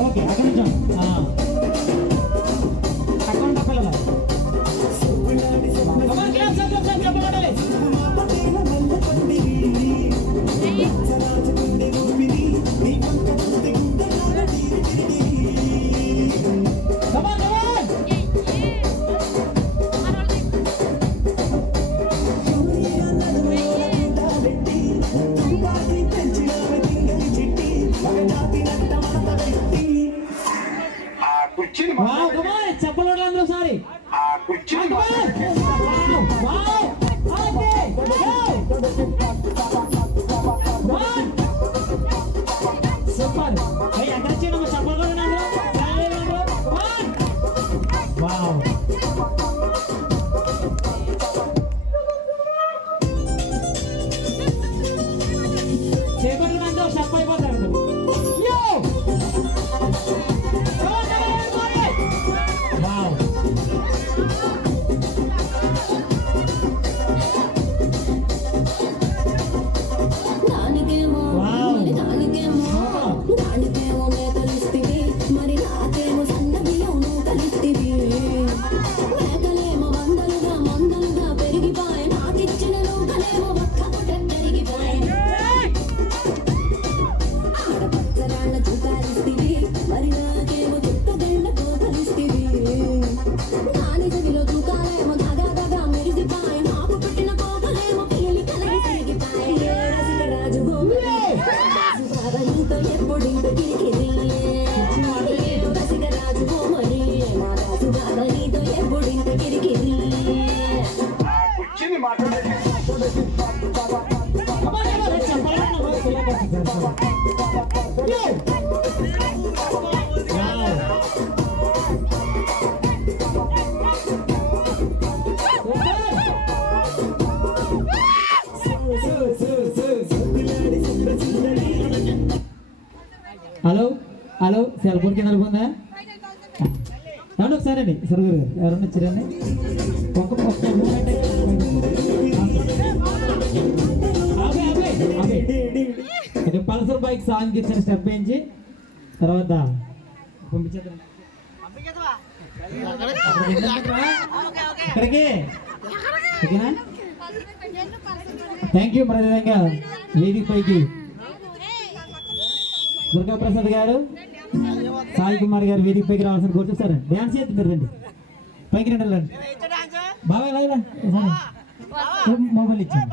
Okay అక్కడ నుంచి account పిల్లలు చెప్పలేదు అందరూ సారి సూపర్ ఎక్కడ చెప్పలేదు చేపట్లు అంటే స్టెప్ అయిపోతారు హలో హలో సెల్ ఫోన్ కింద ఉందా రండి ఒకసారి అండి సురగారు గారు ఎవరన్నా చిరండి పల్సర్ బైక్ సాంగ్ ఇచ్చిన స్టెప్ వేయించి తర్వాత పంపించేద్దాం ఇక్కడికి ఓకేనా థ్యాంక్ యూ. మరి విధంగా వేదిక పైకి దుర్గా ప్రసాద్ గారు సాయి కుమార్ గారు వేదిక పైకి రావాల్సిన కోరుతారు. డ్యాన్స్ చేస్తున్నారు రండి పైకి రండి రండి బాగా మొబైల్ ఇచ్చాను.